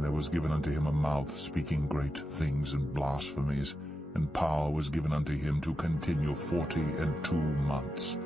And there was given unto him a mouth speaking great things and blasphemies, and power was given unto him to continue 42 months.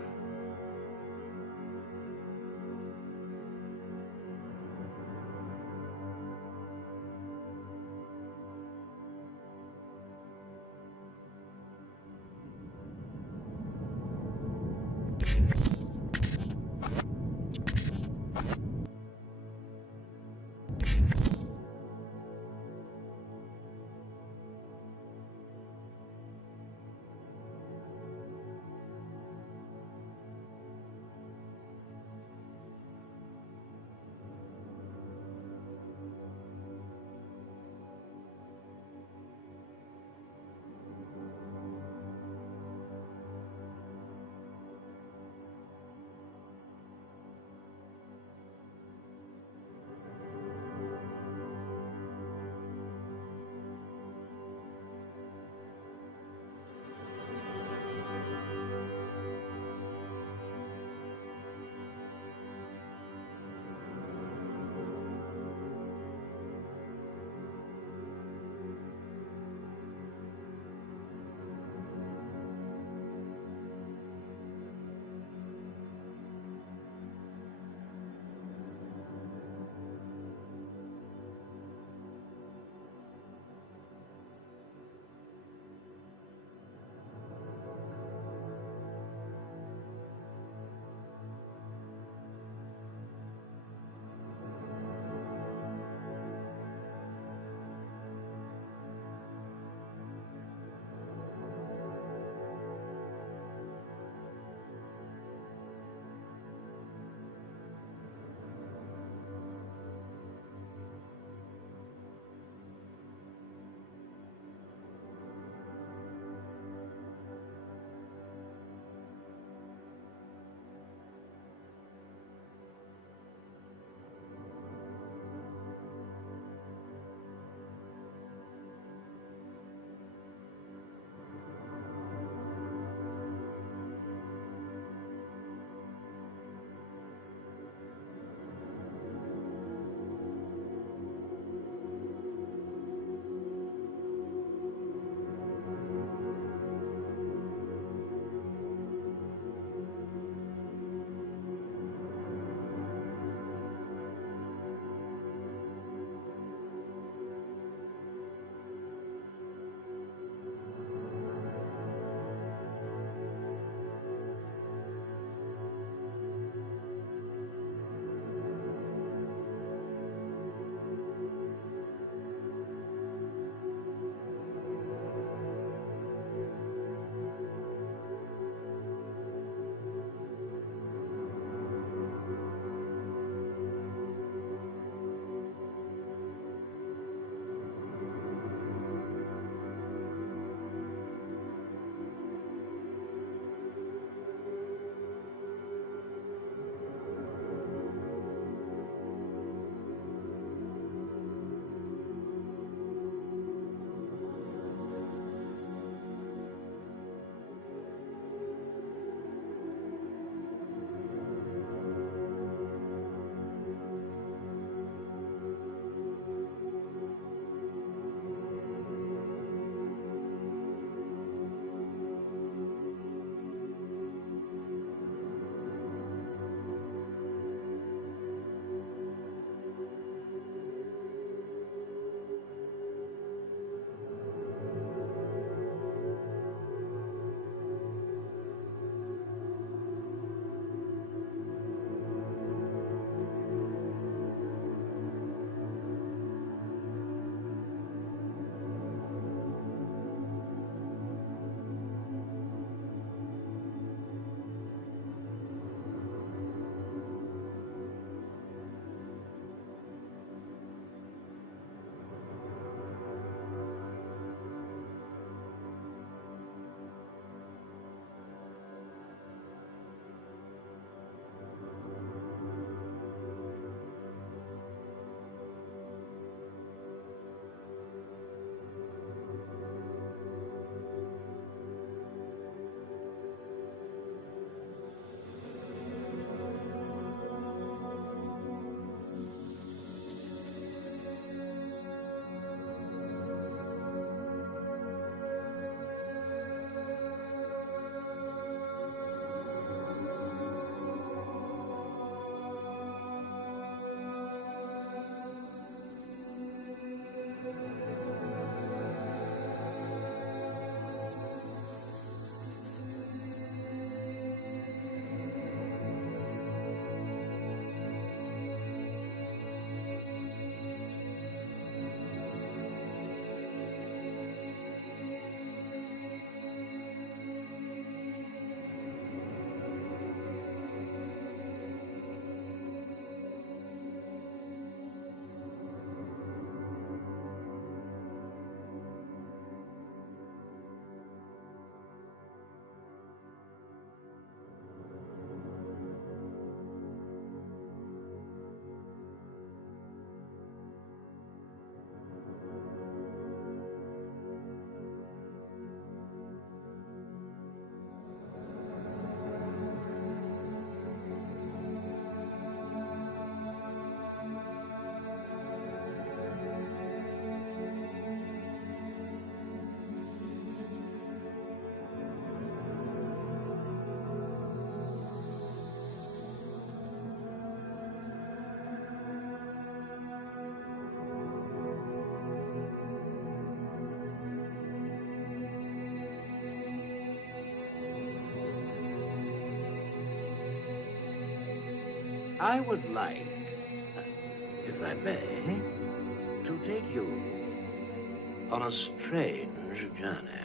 I would like, if I may, to take you on a strange journey.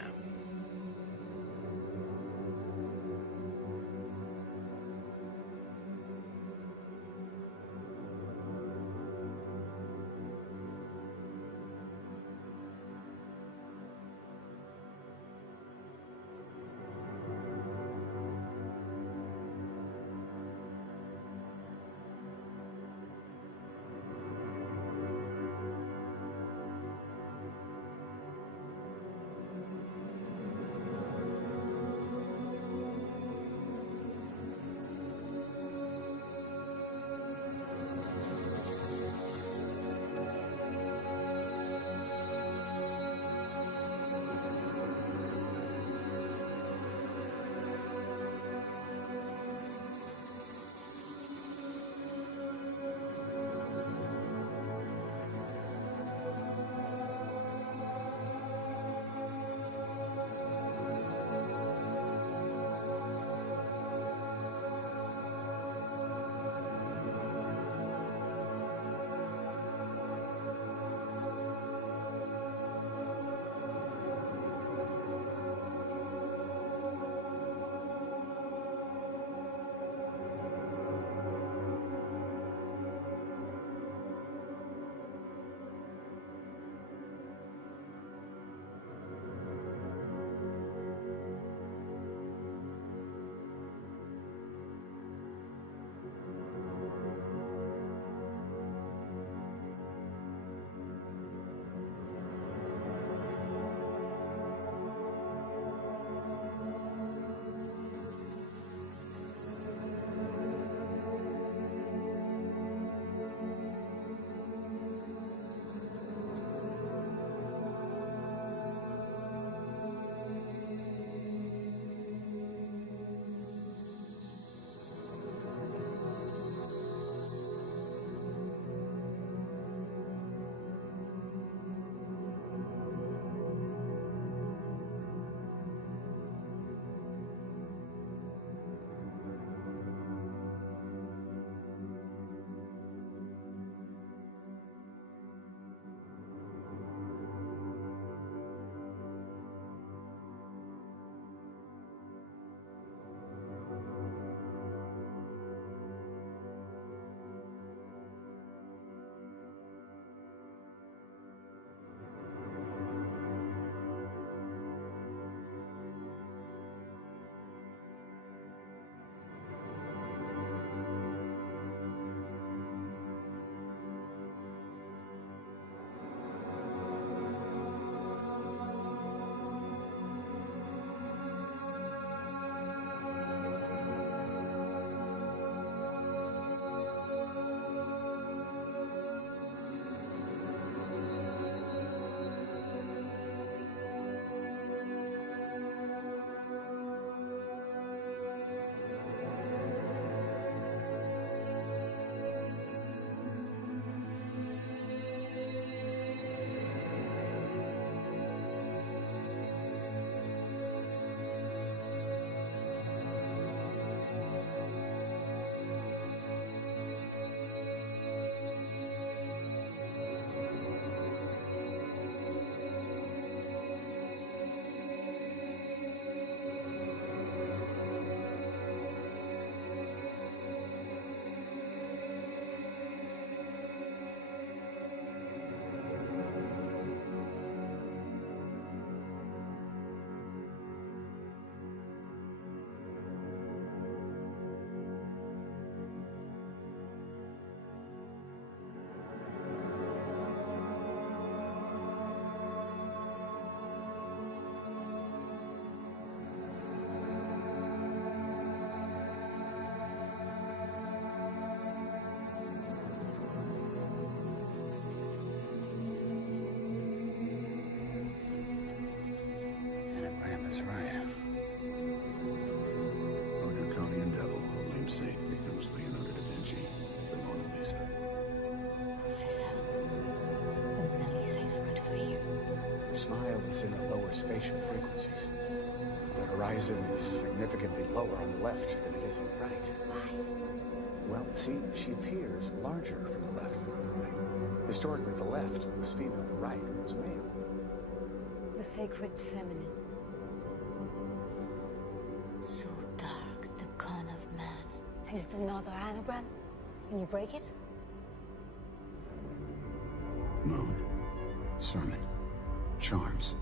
in the lower spatial frequencies. The horizon is significantly lower on the left than it is on the right. Why? Well, see, she appears larger from the left than on the right. Historically, the left was female, the right was male. The sacred feminine. So dark, the con of man. Is it another anagram? Can you break it? Moon, sermon, charms.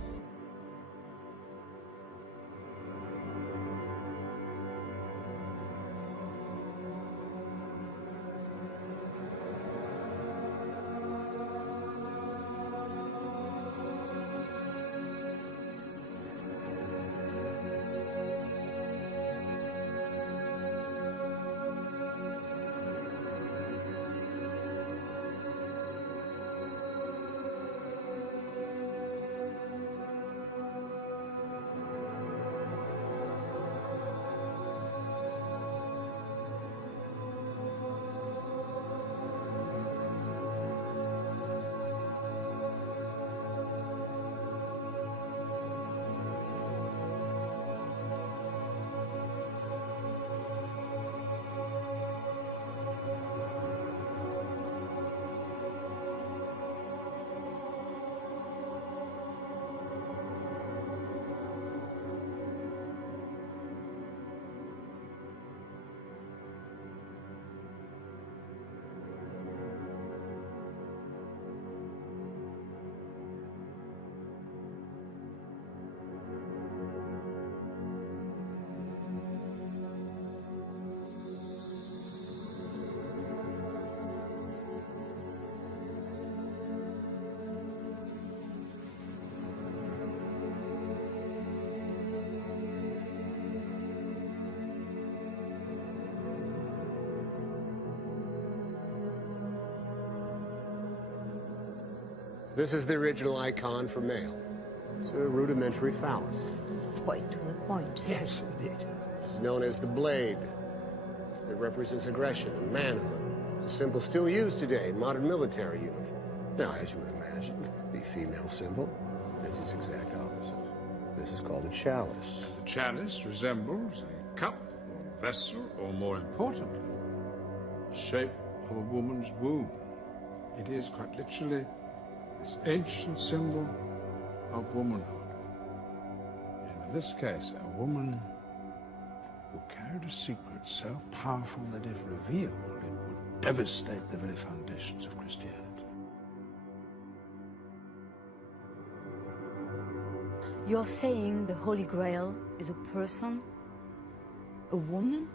This is the original icon for male. It's a rudimentary phallus. Quite to the point. Yes, indeed. It's known as the blade. It represents aggression and manhood. It's a symbol still used today in modern military uniform. Now, as you would imagine, the female symbol is its exact opposite. This is called a chalice. The chalice resembles a cup or vessel, or more importantly, the shape of a woman's womb. It is quite literally this ancient symbol of womanhood. And in this case, a woman who carried a secret so powerful that if revealed, it would devastate the very foundations of Christianity. You're saying the Holy Grail is a person? A woman?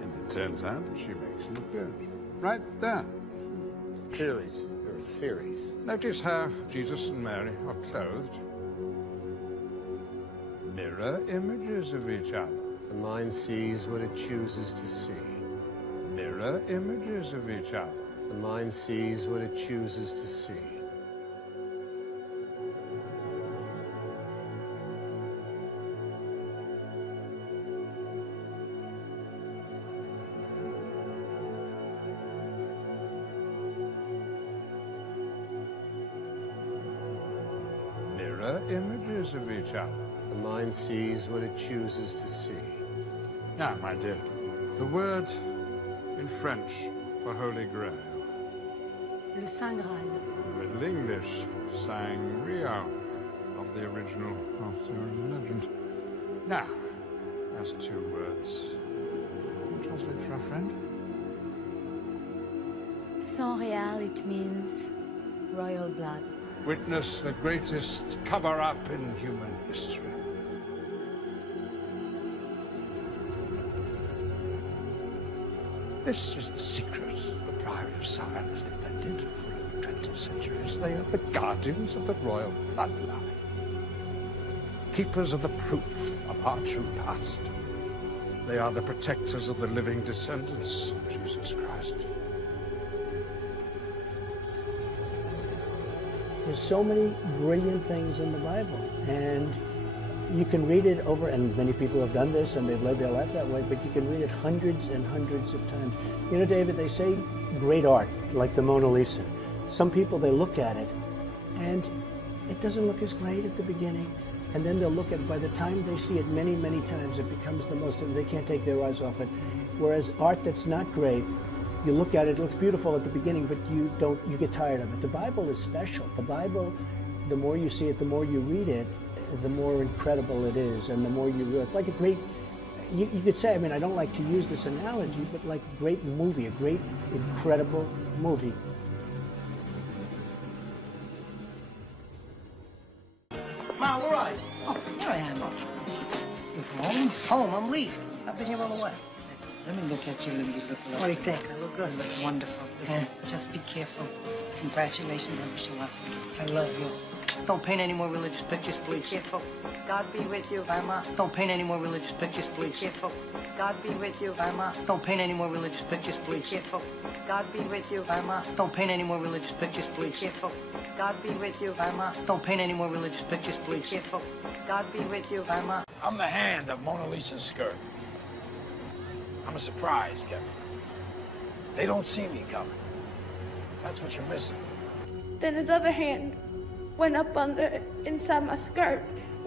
And it turns out that she makes an appearance right there. Theories. There are theories. Notice how Jesus and Mary are clothed. Mirror images of each other. The mind sees what it chooses to see. Mirror images of each other. The mind sees what it chooses to see. Mirror images of each other. The mind sees what it chooses to see. Now, my dear, the word in French for Holy Grail, Le Saint Graal. the Middle English Sangria of the original Arthurian legend. Now, as two words. Can you translate for our friend? Sang Real, it means royal blood. Witness the greatest cover-up in human history. This is the secret the Priory of Sion has defended for over 20 centuries. They are the guardians of the royal bloodline. Keepers of the proof of our true past. They are the protectors of the living descendants of Jesus Christ. There's so many brilliant things in the Bible, and you can read it over, and many people have done this and they've led their life that way, but you can read it hundreds and hundreds of times. You know, David, they say great art, like the Mona Lisa. Some people, they look at it and it doesn't look as great at the beginning, and then they'll look at it, by the time they see it many, many times, it becomes the most, they can't take their eyes off it. Whereas art that's not great, you look at it, it looks beautiful at the beginning, but you get tired of it. The Bible is special. The Bible, the more you see it, the more you read it, the more incredible it is, and the more you realize. It's like a great, you could say, I mean, I don't like to use this analogy, but like a great movie, a great, incredible movie. Ma, where are you? Oh, here I am. You home? Home, I'm leaving. I've been here all the way. Let me look at you and you look What do you think? I look good. You look wonderful. Listen, just be careful. Congratulations. I wish you lots of luck. I love you. Don't paint any more religious pictures, please. Be careful. God be with you. Irma, don't paint any more religious pictures, Be please. careful. God be with you. Irma, don't paint any more religious pictures, Be please. careful. God be with you. Irma, don't paint any more religious pictures, Be please. careful. God be with you. Irma, don't paint any more religious pictures, Be please. careful. God be with you. Irma, I'm the hand of Mona Lisa's skirt. I'm a surprise, Kevin. They don't see me coming. That's what you're missing. Then his other hand went up inside my skirt.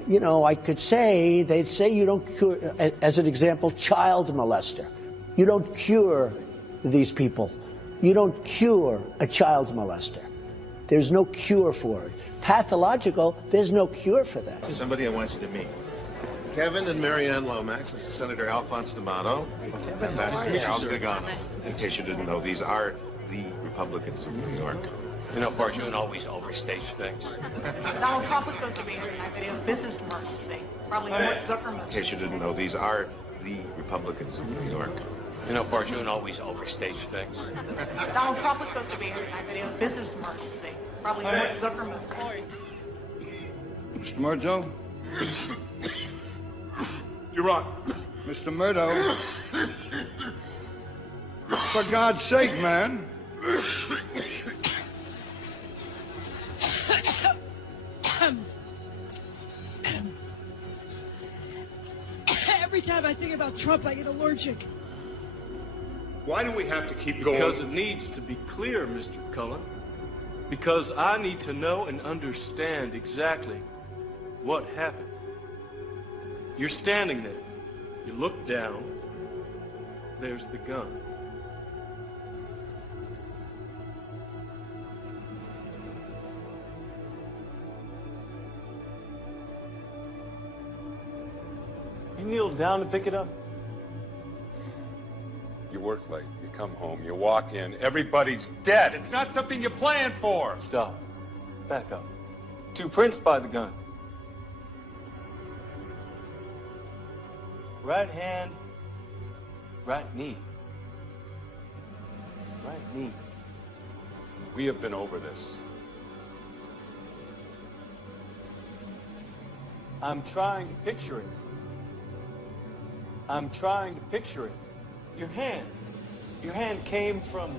You know, I could say, they'd say you don't cure, as an example, child molester. You don't cure these people. You don't cure a child molester. There's no cure for it. Pathological, there's no cure for that. Somebody I want you to meet. Kevin and Marianne Lomax. This is Senator Alphonse D'Amato. Ambassador Charles Gagano. In case you didn't know, these are the Republicans of New York. You know, Barjoon always overstates things. Donald Trump was supposed to be here tonight, but he had a business emergency. Probably Mark Zuckerman. In case you didn't know, these are the Republicans of New York. You know, Barjoon always overstates things. Donald Trump was supposed to be here tonight, but he had a business emergency. Probably Mark Zuckerman. Mr. Murdo? You're on. Mr. Murdo? For God's sake, man. Every time I think about Trump, I get allergic. Why do we have to keep going? Because it needs to be clear, Mr. Cullen. Because I need to know and understand exactly what happened. You're standing there. You look down. There's the gun. You kneel down to pick it up? You work late, you come home, you walk in, everybody's dead. It's not something you planned for. Stop. Back up. Two prints by the gun. Right hand, right knee. Right knee. We have been over this. I'm trying to picture it. I'm trying to picture it. Your hand came from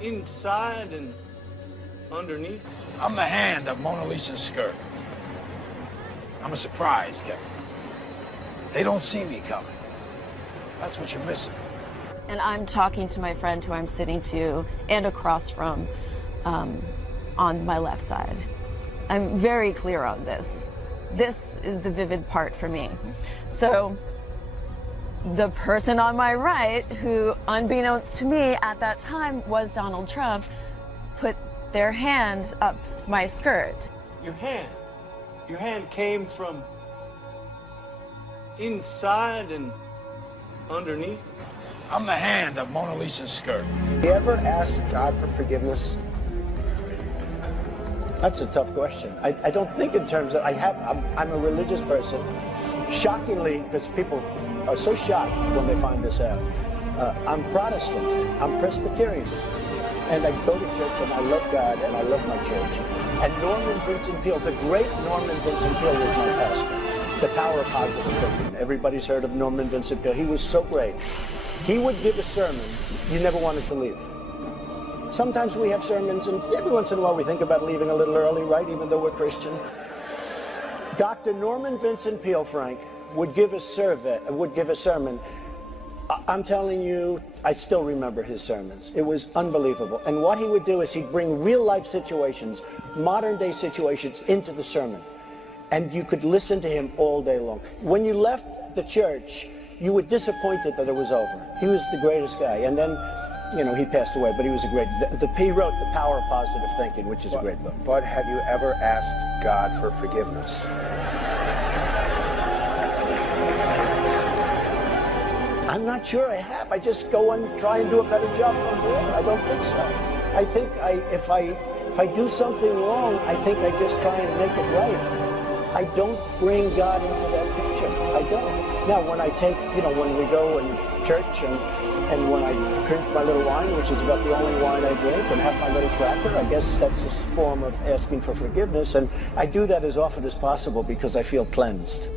inside and underneath. I'm the hand of Mona Lisa's skirt. I'm a surprise, Kevin. They don't see me coming. That's what you're missing. And I'm talking to my friend who I'm sitting to and across from on my left side. I'm very clear on this. This is the vivid part for me. So the person on my right, who unbeknownst to me at that time was Donald Trump, put their hand up my skirt. Your hand came from inside and underneath. I'm the hand of Mona Lisa's skirt. You ever ask God for forgiveness? That's a tough question. I don't think in terms of, I'm a religious person. Shockingly, because people are so shocked when they find this out. I'm Protestant, I'm Presbyterian, and I go to church and I love God and I love my church. And Norman Vincent Peale, the great Norman Vincent Peale was my pastor. The power of positive thinking. Everybody's heard of Norman Vincent Peale. He was so great. He would give a sermon you never wanted to leave. Sometimes we have sermons, and every once in a while we think about leaving a little early, right, even though we're Christian. Dr. Norman Vincent Peale, Frank, would give a sermon. I'm telling you, I still remember his sermons. It was unbelievable. And what he would do is he'd bring real-life situations, modern-day situations, into the sermon. And you could listen to him all day long. When you left the church, you were disappointed that it was over. He was the greatest guy. And then, you know, he passed away, but he was a great, he wrote The Power of Positive Thinking, which is a great book. But have you ever asked God for forgiveness? I'm not sure I have. I just go and try and do a better job from there. I don't think so. I think if I do something wrong, I think I just try and make it right. I don't bring God into that picture. I don't. Now, when I take, you know, when we go in church and when I drink my little wine, which is about the only wine I drink, and have my little cracker, I guess that's a form of asking for forgiveness. And I do that as often as possible because I feel cleansed.